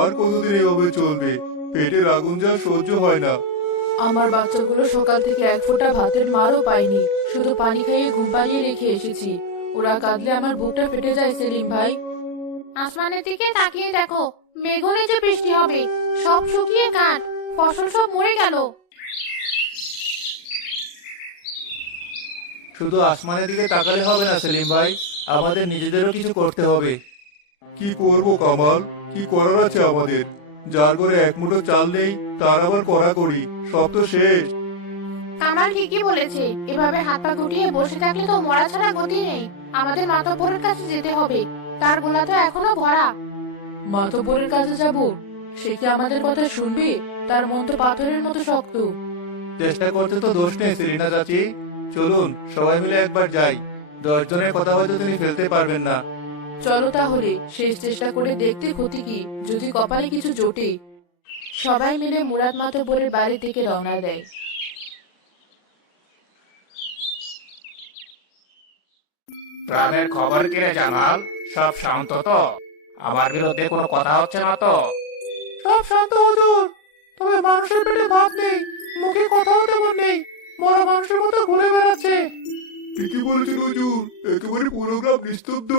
আর কতদিন এভাবে চলবে? পেটের আগুন যা সহ্য হয় না। আমার বাচ্চাগুলো সকাল থেকে এক ফোঁটা ভাতের মারও পায়নি, শুধু পানি খাইয়ে ঘুম পাড়িয়ে রেখে এসেছি। ওরা কাঁদলে আমার বুকটা ফেটে যায় সেলিম ভাই। আসমানের দিকে তাকিয়ে দেখো, মেঘলে যে বৃষ্টি হবে, সব শুকিয়ে কাঠ, ফসল সব মরে গেল। শুধু আসমানের দিকে তাকালে হবে না সেলিম ভাই, আমাদের নিজেদেরও কিছু করতে হবে। কি করব কামাল? কি করার আছে আমাদের? যার ঘরে এক মুঠো চাল নেই তার আবার কড়াকড়ি, সব তো শেষ। কামাল ঠিকই বলেছে, এভাবে হাত পা গুটিয়ে বসে থাকলে তো মরা ছাড়া গতি নেই। আমাদের মাতব্বরের কাছে যেতে হবে, তার গোলা তো এখনো ভরা। মাতব্বরের কাছে যাব? সে কি আমাদের কথা শুনবে? তার মন তো পাথরের মতো শক্ত। চেষ্টা করতে তো দোষ নেই সেলিনা চাচি, চলুন সবাই মিলে একবার যাই। 10 জনের কথা হয়তো তিনি ফেলতে পারবেন না। চলো তাহলে, শেষ চেষ্টা করে দেখতে ক্ষতি কি, যদি কপালে কিছু জোটে। সবাই মিলে মুরাদ মাতব্বরের বাড়ি থেকে রওনা দেয়। গ্রামের খবর কি রে জামাল? সব শান্ত তো? আমার বিরুদ্ধে কোনো কথা হচ্ছে না তো? সব শান্ত হুজুর, তবে মানুষের পেটে ভাত নেই, মুখে কথাও তেমন নেই, মরা মানুষের মতো ঘুরে বেড়াচ্ছে। ঠিকই বলেছেন হুজুর, একেবারে পুরো গ্রাম নিস্তব্ধ।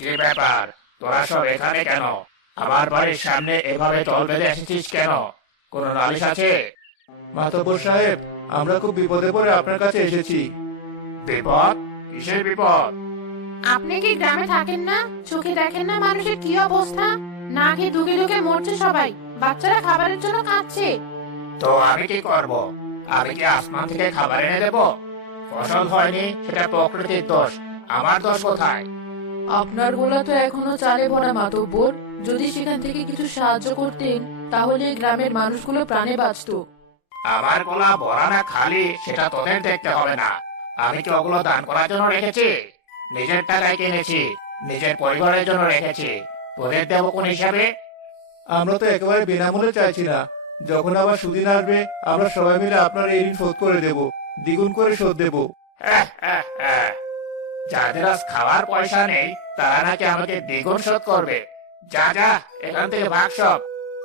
কি ব্যাপার, তোরা সব এখানে কেন? আমার বাড়ির সামনে এভাবে দল বেঁধে এসেছিস কেন? কোনো নালিশ আছে? মাতব্বর সাহেব, আমরা খুব বিপদে পড়ে আপনার কাছে এসেছি। বিপদ? কিসের বিপদ? আপনি কি গ্রামে থাকেন না? চোখে দেখেন না মানুষের কি অবস্থা? না খেয়ে ধুকে ধুকে মরছে সবাই, বাচ্চারা খাবারের জন্য কাঁদছে। তো আমি কি করব? আমি কি আসমান থেকে খাবার এনে দেব? ফসল হয়নি সেটা প্রকৃতির দোষ, আমার দোষ কোথায়? আপনার গোলা তো এখনো চালে ভরা মাতব্বর, যদি সেখান থেকে কিছু সাহায্য করতেন তাহলে এই গ্রামের মানুষগুলো প্রাণে বাঁচতো। আমার গোলা ভরা না খালি সেটা তোদের দেখতে হবে না। আমি কি ওগুলো দান করার জন্য রেখেছি? নিজের টাকায় কিনেছি, নিজের পরিবারের জন্য রেখেছি। তোদের দেবো কোন হিসাবে? আমরা তো একেবারে বিনামূল্যে চাইছি না, যখন আবার সুদিন আসবে আমরা সবাই মিলে আপনার এই ঋণ শোধ করে দেব, দ্বিগুণ করে শোধ দেব। যাদের আজ খাওয়ার পয়সা নেই তারা নাকি আমাকে দ্বিগুণ শোধ করবে। যা যা, এখান থেকে ভাগ সব।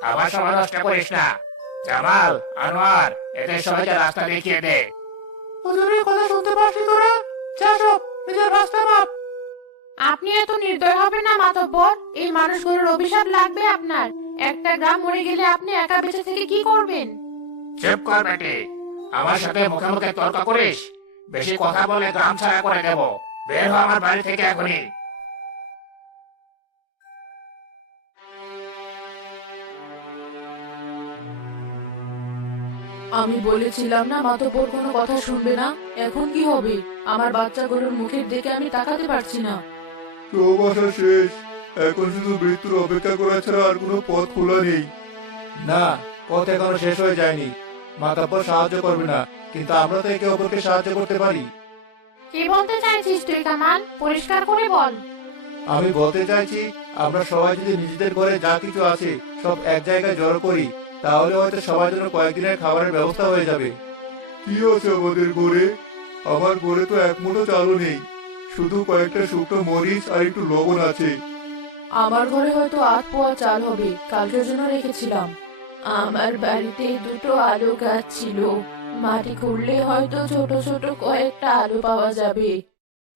আমার সময় নষ্ট করিস না। জামাল, আনোয়ার, এদের সবাইকে রাস্তা দেখিয়ে দে। হুজুরের কথা শুনতে পারছি তোরা? যা সব, নিজের রাস্তা মাপ। আপনি এত নির্দয় হবেন না মাতব্বর, এই মানুষগুলোর অভিশাপ লাগবে আপনার। একটা গ্রাম মরে গেলে আপনি একা বেঁচে থেকে কি করবেন? চুপ কর বেটি, আমার সাথে মুখে মুখে তর্ক করিস? বেশি কথা বলে গ্রাম ছাড়া করে দেব। বের হ আমার বাড়ি থেকে এখনই। আমি বলেছিলাম না মাতব্বর কোনো কথা শুনবে না। এখন কি হবে? আমার বাচ্চাগুলোর মুখের দিকে আমি তাকাতে পারছি না। সব আশা শেষ। এখন শুধু মৃত্যুর অপেক্ষা করা ছাড়া আর কোনো পথ খোলা নেই। না, পথ এখনো শেষ হয়ে যায়নি। মাতাব্বর সাহায্য করবে না, কিন্তু আমরা তো একে অপরকে সাহায্য করতে পারি। কি বলতে চাইছিস তুই কামাল? পরিষ্কার করে বল। আমি বলতে চাইছি, আমরা সবাই যদি নিজেদের ঘরে যা কিছু আছে সব এক জায়গায় জড়ো করি, তাহলে হয়তো সবার জন্য কয়েকদিনের খাবারের ব্যবস্থা হয়ে যাবে। কি আছে আমাদের ঘরে? আমার ঘরে তো এক মুঠো চালও নেই, শুধু কয়েকটা শুকনো মরিচ আর একটু লবণ আছে। আমার ঘরে হয়তো 8 পোয়া চাল হবে, কালকের জন্য রেখেছিলাম। আমার বাড়িতে দুটো আলু গাছ ছিল, মাটি খুঁড়লে হয়তো ছোট ছোট কয়েকটা আলু পাওয়া যাবে।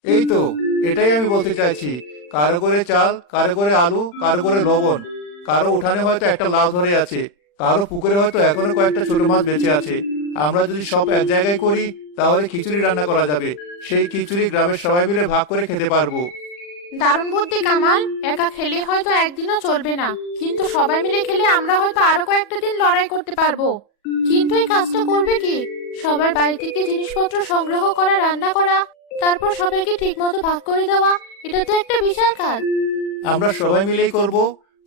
এই তো, এটাই আমি বলতে চাইছি। কারো করে চাল, কারো করে আলু, কারো করে লবণ। কারো উঠানে হয়তো একটা লাউ ধরে আছে, কারো পুকুরে হয়তো এখনো কয়েকটা ছোট মাছ বেঁচে আছে। আমরা যদি সব এক জায়গায় করি তাহলে খিচুড়ি রান্না করা যাবে। সেই খিচুড়ি গ্রামের সবাই মিলে ভাগ করে খেতে পারবো। দারুণ বুদ্ধি কামাল। একা খেলে হয়তো একদিনও চলবে না, কিন্তু সবাই মিলে খেলে আমরা হয়তো আরো কয়েকটা দিন লড়াই করতে পারবো। কিন্তু এই কাজটা করবে কি? সবার বাড়ি থেকে জিনিসপত্র সংগ্রহ করা, রান্না করা, তারপর সবাইকে ঠিক মতো ভাগ করে দেওয়া, এটা তো একটা বিশাল কাজ। আমরা সবাই মিলেই করব।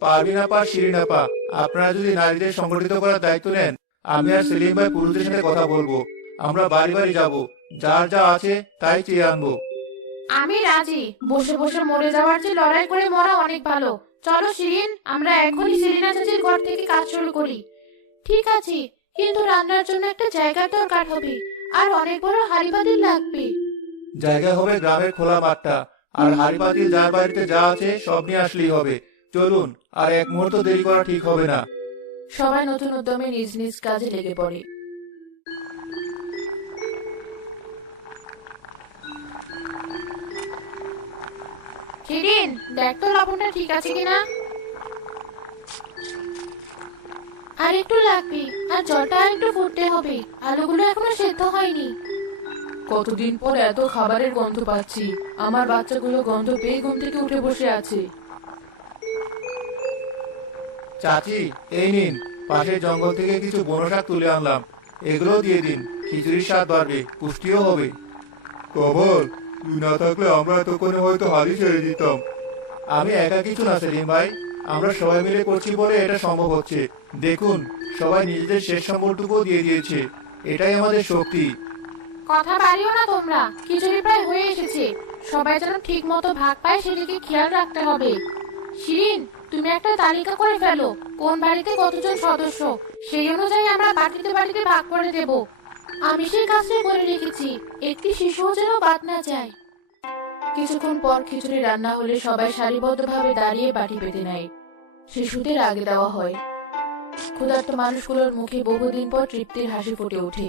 পারবি না পা সিঁড়ি না পা, আপনারা যদি নারীদের সংগঠিত করার দায়িত্ব নেন, আমি আর সেলিম ভাই পুরুষদের সাথে কথা বলবো। আমরা বাড়ি বাড়ি যাব, যার যা আছে তাই চেয়ে আনবো। আমি রাজি। বসে বসে মরে যাওয়ার চেয়ে লড়াই করে মরা অনেক ভালো। চলো শিরিন, আমরা এখনই সেলিনা চাচির ঘর থেকে কাজ শুরু করি। ঠিক আছে, কিন্তু রান্নার জন্য একটা জায়গার দরকার হবে, আর অনেক বড় হাঁড়ি পাতিল লাগবে। জায়গা হবে গ্রামের খোলা মাঠটা, আর হাড়ি পাতিল যার বাড়িতে যা আছে সব নিয়ে আসলেই হবে। চলুন, আর এক মুহূর্ত দেরি করা ঠিক হবে না। সবাই নতুন উদ্যমে নিজ নিজ কাজে লেগে পড়ে। শিরিন, দেখ তো লবণটা ঠিক আছে কিনা। আর একটু লাগবে, আর জলটা আর একটু ফুটতে হবে। আলুগুলো এখনো সেদ্ধ হয়নি। কতদিন পর এত খাবারের গন্ধ পাচ্ছি। আমার বাচ্চাগুলো গন্ধ পেয়ে ঘুম থেকে উঠে বসে আছে। চাচি, এই নিন, পাশের জঙ্গল থেকে কিছু বনো শাক তুলে আনলাম। এগুলো দিয়ে দিন, খিচুড়ির স্বাদ বাড়বে, পুষ্টিও হবে। কামাল, তুই না থাকলে আমরা এতক্ষণে হয়তো হাড়ি ছেড়ে দিতাম। আমি একা কিছু না সেলিম ভাই, আমরা সবাই মিলে করছি বলে এটা সম্ভব হচ্ছে। দেখুন, সবাই নিজেদের শেষ সম্বলটুকু দিয়ে দিয়েছে। এটাই আমাদের শক্তি। কথা বাড়িও না তোমরা, খিচুড়ি প্রায় হয়ে এসেছে। সবাই যেন ঠিক মতো ভাগ পায় সেদিকে খেয়াল রাখতে হবে। শিরিন, তুমি একটা তালিকা করে ফেলো, কোন বাড়িতে কতজন সদস্য, সেই অনুযায়ী আমরা বাড়িতে বাড়িতে ভাগ করে দেব। আমি সেই কাজটা করে রেখেছি, একটি শিশুও যেন বাদ না যায়। কিছুক্ষণ পর খিচুড়ি রান্না হলে সবাই সারিবদ্ধভাবে দাঁড়িয়ে বাটি পেতে নেয়। শিশুদের আগে দেওয়া হয়। ক্ষুধার্ত মানুষগুলোর মুখে বহুদিন পর তৃপ্তির হাসি ফুটে ওঠে।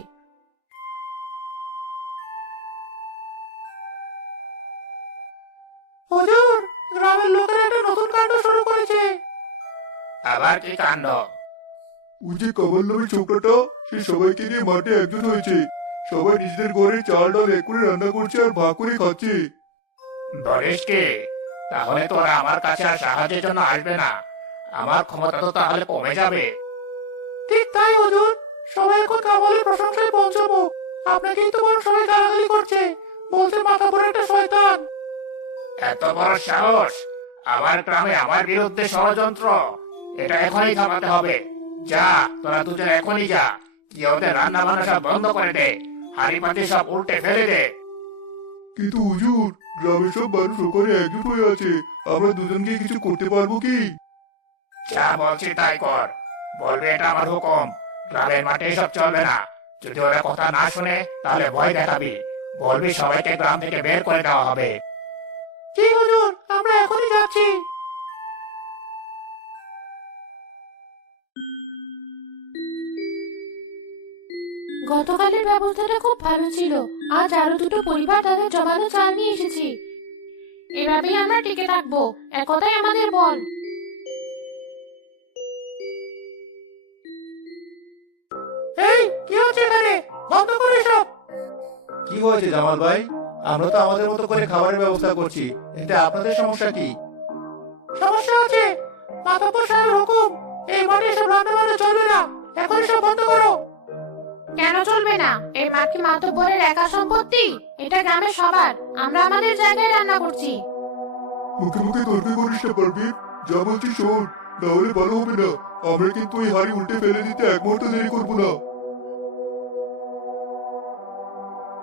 হুজুর, গ্রামের লোকেরা একটা নতুন কাণ্ড শুরু করেছে। আবার কি কাণ্ড? ওই যে কামাল নামের ছোকরাটা, সে সবাইকে নিয়ে মাঠে একজোট হয়েছে। সবাই নিজেদের ঘরে চাল ডাল এক করে রান্না করছে আর ভাগ করে খাচ্ছে। বলিস কি? তাহলে তোরা আমার কাছে আর সাহায্যের জন্য আসবে না। আমার ক্ষমতা তো তাহলে কমে যাবে। ঠিক তাই হুজুর, সবাই এখন কামালের প্রশংসায় পৌঁছাবো। আপনাকেই তো বরং সবাই গালাগালি করছে, বলছে মাথা পড়ে একটা শয়তান। এত বড় সাহস! আমার গ্রামে আমার বিরুদ্ধে ষড়যন্ত্র! এটা এখনই থামাতে হবে। যা, তোরা দুজন এখনই যা, গিয়ে ওদের রান্না বান্না সব বন্ধ করে দে, হাড়ি পাতি সব উল্টে ফেলে দে। কিন্তু হুজুর, গ্রামের সব মানুষ ওখানে একজোট হয়ে আছে। আমরা দুজনকে কিছু করতে পারবো কি? যা বলছি তাই কর। বলবি এটা আমার হুকুম। গ্রামের মাঠে এসব চলবে না। যদি ওরা কথা না শুনে তাহলে ভয় দেখাবি। বলবি সবাইকে গ্রাম থেকে বের করে দেওয়া হবে। জি হুজুর, আমরা এখনই যাচ্ছি। গতকালের ব্যবস্থাটা খুব ভালো ছিল। আজ আরো দুটো পরিবার তাদের জমানো চাল নিয়ে এসেছি। এভাবেই আমরা টিকে থাকবো, একতাই আমাদের বল। এই, কি হচ্ছে এখানে? বন্ধ করো এসব। কি হয়েছে জামাল ভাই? আমরা তো আমাদের মতো করে খাবারের ব্যবস্থা করছি, এতে আপনাদের সমস্যা কি? সমস্যা আছে। মাতব্বর সাহেবের হুকুম, এই মাঠে এসব রান্না বান্না চলবে না। এখন এসব বন্ধ করো। কেন চলবে না? এই মাঠ কি মাতব্বরের একা সম্পত্তি? এটা গ্রামের সবার। আমরা আমাদের জায়গায় রান্না করছি। মুখে মুখে তর্ক করিস না পারবিন, যা বলছি শোন, না হলে ভালো হবে না। আমরা কিন্তু এই হাড়ি উল্টে ফেলে দিতে এক মুহূর্ত দেরি করবো না।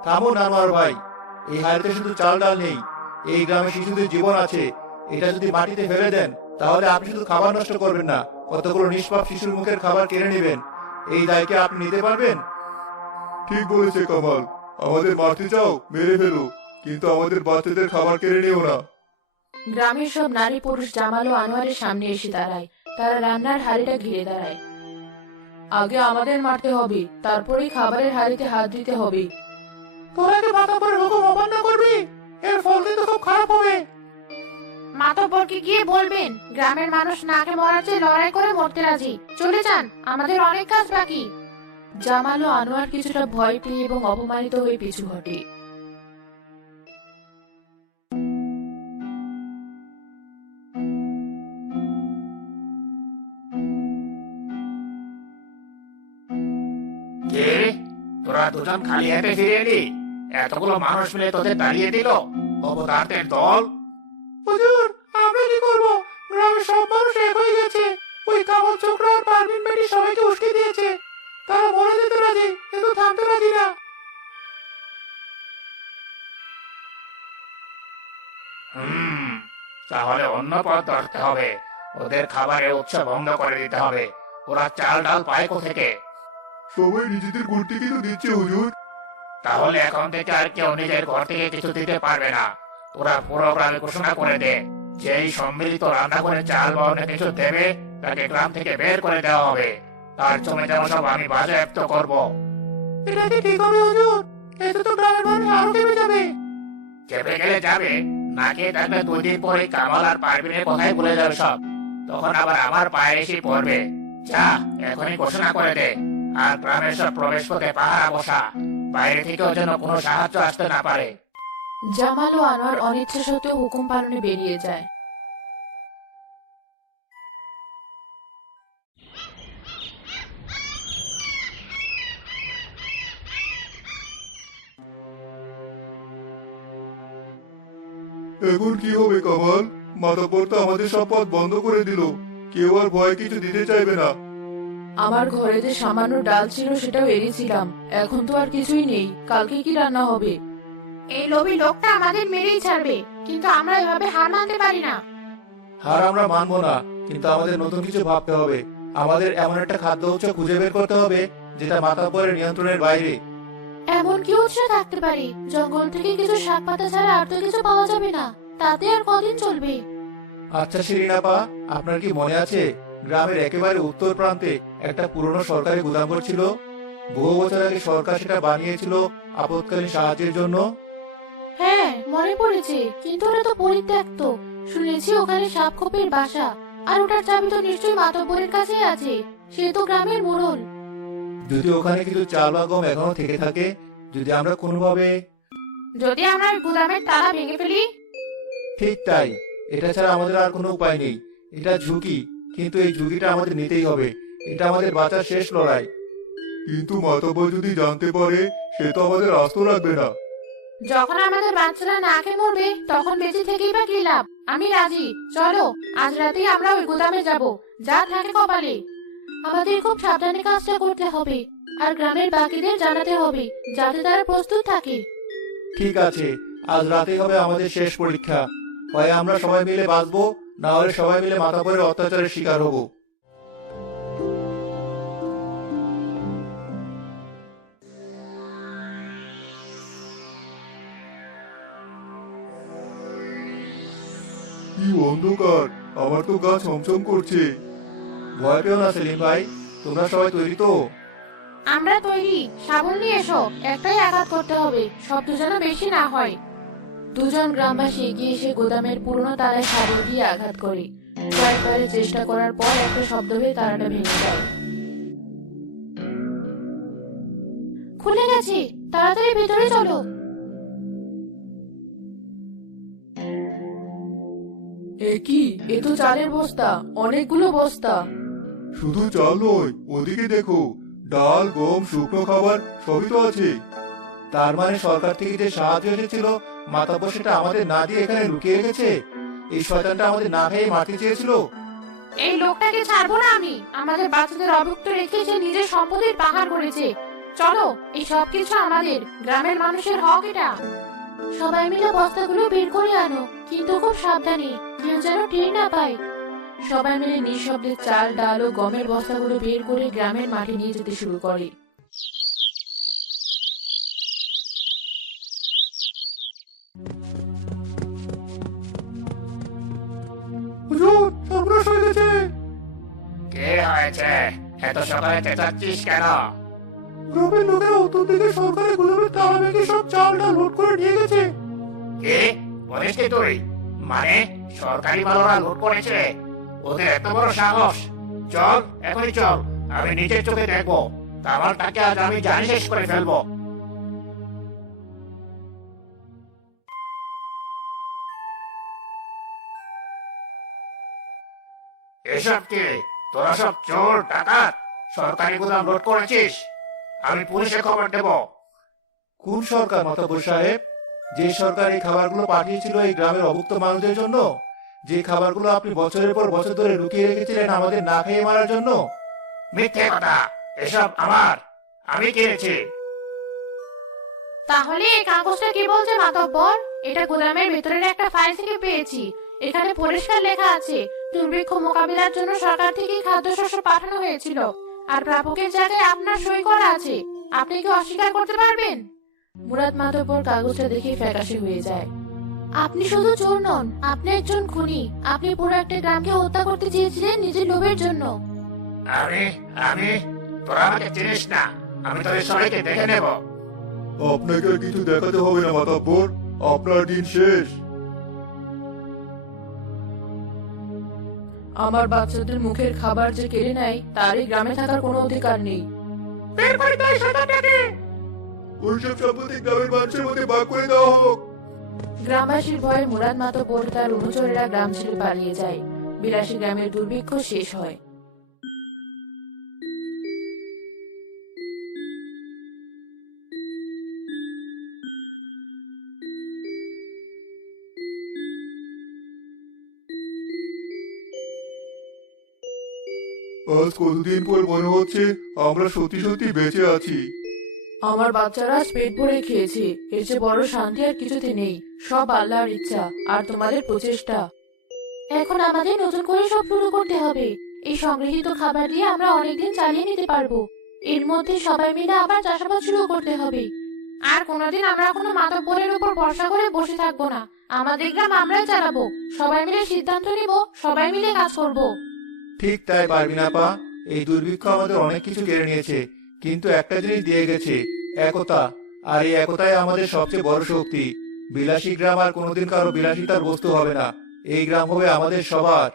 থামুন আনোয়ার ভাই, এই হাড়িতে শুধু চাল ডাল নেই, এই গ্রামে শিশুদের জীবন আছে। এটা যদি মাটিতে ফেলে দেন তাহলে আপনি শুধু খাবার নষ্ট করবেন না, কতগুলো নিষ্পাপ শিশুর মুখের খাবার কেড়ে নেবেন। এই দায় কি আপনি নিতে পারবেন? ঠিক বলেছে কামাল, আমাদের মারতে চাও মেরে ফেলো, কিন্তু আমাদের বাচ্চাদের খাবার কেড়ে নিও না। গ্রামের সব নারী পুরুষ জামাল ও আনোয়ারের সামনে এসে দাঁড়ায়। তারা রান্নার হাড়িটা ঘিরে দাঁড়ায়। আগে আমাদের মারতে হবে, তারপরেই খাবারের হাড়িতে হাত দিতে হবে। তোরা কি মাতব্বরের হুকুম অমান্য করবি? এর ফল কিন্তু খুব খারাপ হবে। মাতব্বরকে গিয়ে বলবেন গ্রামের মানুষ না খেয়ে মরার চেয়ে লড়াই করে মরতে রাজি। চলে যান, আমাদের অনেক কাজ বাকি। জামাল ও আনোয়ার কিছুটা ভয় পেয়ে এবং অপমানিত হয়ে পিছু হটে। কে? তোরা দুজন খালি হাতে ফিরে এলি? এতগুলো মানুষ মিলে তোদের দাঁড়িয়ে দিল? অবতারদের দল! হুজুর, আমরা কি করব? গ্রামের সব মানুষ এক হয়ে গেছে। ওই কামাল ছোকরা আর পারভিন বেটি সবাইকে উস্কে দিয়েছে। তারা মরে যেতে রাজি, কিন্তু থামতে রাজি না। তাহলে অন্য পথ ধরতে হবে। ওদের খাবারের উৎস বন্ধ করে দিতে হবে। ওরা চাল ডাল পায় কোথেকে? সবাই নিজেদের ঘর থেকে তো দিচ্ছে হুজুর। তাহলে এখন থেকে আর কেউ নিজের ঘর থেকে কিছু দিতে পারবে না। তোরা পুরো গ্রামে ঘোষণা করে দে যে এই সম্মিলিত রান্না করে চাল বা অন্য কিছু দেবে তাকে গ্রাম থেকে বের করে দেওয়া হবে। তার জমি জমা সব আমি বাজেয়াপ্ত করবো। এটা কি ঠিক হবে হুজুর? এতে তো গ্রামের মানুষ আরো কেঁপে যাবে। চেপে গেলে যাবে, না খেয়ে থাকলে 2 দিন পরে কামাল আর পারবিনের কথাই ভুলে যাবে সব। তখন আবার আমার পায়ে এসে পড়বে। যা, এখনই ঘোষণা করে দে। আর গ্রামের সব প্রবেশ পথে পাহারা বসা, বাইরে থেকেও যেন কোনো সাহায্য আসতে না পারে। জামাল ও আনোয়ার অনিচ্ছা সত্ত্বেও হুকুম পালনে বেরিয়ে যায়। এখন কি হবে কামাল? মাতাব্বর তো আমাদের সব পথ বন্ধ করে দিল। কেউ আর ভয় কিছু দিতে চাইবে না। আমার ঘরে যে সামান্য ডাল ছিল সেটাও এড়েছিলাম, এখন তো আর কিছুই নেই। কালকে কি রান্না হবে? এই লোভী লোকটা আমাদের মেরেই ছাড়বে, কিন্তু আমরা এভাবে হার মানতে পারি না। হার আমরা মানবো না, কিন্তু আমাদের নতুন কিছু ভাবতে হবে। আমাদের এমন একটা খাদ্য উৎস খুঁজে বের করতে হবে যেটা মাতাব্বরের নিয়ন্ত্রণের বাইরে। এমন কি উৎস থাকতে পারে? জঙ্গল থেকে কিছু শাক পাতা ছাড়া আর তো কিছু পাওয়া যাবে না। তাতে আর কদিন চলবে? আচ্ছা শিরিন আপা, আপনার কি মনে আছে গ্রামের একেবারে উত্তর প্রান্তে একটা পুরনো সরকারি গুদামঘর ছিল? বহু বছর আগে সরকার সেটা বানিয়েছিল আপৎকালীন সাহায্যের জন্য। হ্যাঁ, মনে পড়েছে, কিন্তু ওটা তো পরিত্যক্ত। শুনেছি ওখানে সাপখোপের বাসা, আর ওটার চাবি তো নিশ্চয়ই মাতব্বরের কাছেই আছে। সে তো গ্রামের মোড়ল। যদি ওখানে কিছু চাল বা গম এখনো থেকে থাকে, যদি আমরা কোনোভাবে। যদি আমরা ওই গুদামের তালা ভেঙে ফেলি? ঠিক তাই, এটা ছাড়া আমাদের আর কোনো উপায় নেই। এটা ঝুঁকি, কিন্তু এই ঝুঁকিটা আমাদের নিতেই হবে। এটা আমাদের বাঁচার শেষ লড়াই। কিন্তু মাতাব্বর যদি জানতে পারে, সে তো আমাদের আস্ত রাখবে না। যখন আমাদের বাচ্চারা না খেয়ে মরবে, তখন বেঁচে থেকেই বা কি লাভ? আমি রাজি, চলো আজ রাতেই আমরা ওই গুদামে যাব, যা থাকে কপালে। আমাদের খুব সাবধানে কাজটা করতে হবে, আর গ্রামের বাকিদের জানাতে হবে, যাতে তারা প্রস্তুত থাকে। ঠিক আছে, আজ রাতেই হবে আমাদের শেষ পরীক্ষা। হয় আমরা সবাই মিলে বাঁচবো, না হলে সবাই মিলে মাতাব্বরের অত্যাচারের শিকার হব। কি অন্ধকার! আমার তো গা ছমছম করছে। ভয় পেও না সেলিম ভাই, তোমরা সবাই তৈরি তো? আমরা তৈরি। শাবল নিয়ে এসো, একটাই আঘাত করতে হবে, শব্দ যেন বেশি না হয়। দুজন গ্রামবাসী এগিয়ে এসে গোদামের পুরনো তালায় শাবল দিয়ে আঘাত করে। কয়েকবারে চেষ্টা করার পর একটা শব্দ হয়ে তালাটা ভেঙে যায়। খুলে গেছে, তাড়াতাড়ি ভেতরে চলো। এ কি? এ তো চালের বস্তা, অনেকগুলো বস্তা। শুধু চাল নয়, ওদিকে দেখো, ডাল, গম, শুকনো খাবার সবই তো আছে। তার মানে সরকার থেকে যে সাহায্য এসেছিল, মাতাব্বর সেটা আমাদের না দিয়ে এখানে লুকিয়ে রেখেছে। এই শয়তানটা আমাদের না খেয়ে মারতে চেয়েছিল। এই লোকটাকে ছাড়বো না আমি। আমাদের বাচ্চাদের অভুক্ত রেখে সে নিজের সম্পত্তির পাহাড় করেছে। চলো, এই সব কিছু আমাদের, গ্রামের মানুষের হক এটা। সবাই মিলে বস্তাগুলো বের করে আনো, কিন্তু খুব সাবধানে, কেউ যেন টের না পায়। সবাই মিলে নিঃশব্দে চাল, ডাল ও গমের বস্তাগুলো বের করে গ্রামের মাঠে নিয়ে যেতে শুরু করে। হুজুর, সর্বনাশ হয়ে গেছে। কে হয়েছে? এত সকালে চেঁচাচ্ছিস কেন? গ্রামের লোকেরা উত্তর দিকে সরকারি গুদামের তালা ভেঙে সব চাল ডাল লুট করে নিয়ে গেছে। কে বলিস কি তুই? মানে সরকারি মালরা লুট করেছে? ওদের এত বড় সাহস! চল, এখনই চল, আমি নিজের চোখে দেখবো। কামালটাকে আজ আমি জানি শেষ করে ফেলবো। এসব কি? তোরা সব চোর ডাকাত সরকারি গুদাম লুট করেছিস? আমি পুলিশে খবর দেব। কোন সরকার মাতাব্বর সাহেব? যে সরকার এই খাবারগুলো পাঠিয়েছিল এই গ্রামের অভুক্ত মানুষদের জন্য, যে খাবারগুলো আপনি বছরের পর বছর ধরে লুকিয়ে রেখেছিলেন আমাদের না খেয়ে মারার জন্য। মিথ্যে কথা, এসব আমার, আমি কিনেছি। তাহলে এই কাগজটা কি বলছে মাতব্বর? এটা গোদামের ভেতরের একটা ফাইল থেকে পেয়েছি। এখানে পরিষ্কার লেখা আছে, দুর্ভিক্ষ মোকাবিলার জন্য সরকার থেকে খাদ্যশস্য পাঠানো হয়েছিল, আর প্রাপকের জায়গায় আপনার সই করা আছে। আপনি কি অস্বীকার করতে পারবেন? মুরাদ মাতব্বর কাগজটা দেখে ফ্যাকাশে হয়ে যায়। আপনি শুধু চোর নন, আপনি একজন খুনি। আপনি পুরো একটা গ্রামকে হত্যা করতে চেয়েছিলেন নিজের লোভের জন্য। আমি আমি তোরা আমাকে চিনিস না। আমি তোদের সবাইকে দেখে নেব। আপনাকে আর কিছু দেখাতে হবে না মাতাব্বর, আপনার দিন শেষ। আমার বাচ্চাদের মুখের খাবার যে কেড়ে নেয় তারই গ্রামে থাকার কোনো অধিকার নেই। বের করে দে এই শয়তানটাকে। ওইসব সম্পত্তি গ্রামের মানুষের মধ্যে ভাগ করে দেওয়া হোক। গ্রামবাসীর ভয়ে মুরাদ মাতব্বর তার অনুচরেরা গ্রাম ছেড়ে পালিয়ে যায়। বিলাসী গ্রামের দুর্ভিক্ষ শেষ হয়। আজ কতদিন পর মনে হচ্ছে আমরা সত্যি সত্যি বেঁচে আছি। আমার বাচ্চারা আজ পেট ভরে খেয়েছে, এর চেয়ে বড় শান্তি আর কিছুতে নেই। সব আল্লাহর ইচ্ছা আর তোমাদের প্রচেষ্টা। এখন আমাদের নতুন করে সব শুরু করতে হবে। এই সংগৃহীত খাবার দিয়ে আমরা অনেকদিন চালিয়ে নিতে পারবো। এর মধ্যে সবাই মিলে আবার চাষাবাদ শুরু করতে হবে। আর কোনোদিন আমরা কোনো মাতব্বরের উপর ভরসা করে বসে থাকবো না। আমাদের গ্রাম আমরাই চালাবো। সবাই মিলে সিদ্ধান্ত নিব, সবাই মিলে কাজ করব। ঠিক তাই পারবিন আপা, এই দুর্ভিক্ষ আমাদের অনেক কিছু কেড়ে নিয়েছে, কিন্তু একটা জিনিস দিয়ে গেছে, একতা। আর এই একতাই আমাদের সবচেয়ে বড় শক্তি। বিলাসী গ্রাম আর কোনোদিন কারো বিলাসিতার বস্তু হবে না। এই গ্রাম হবে আমাদের সবার।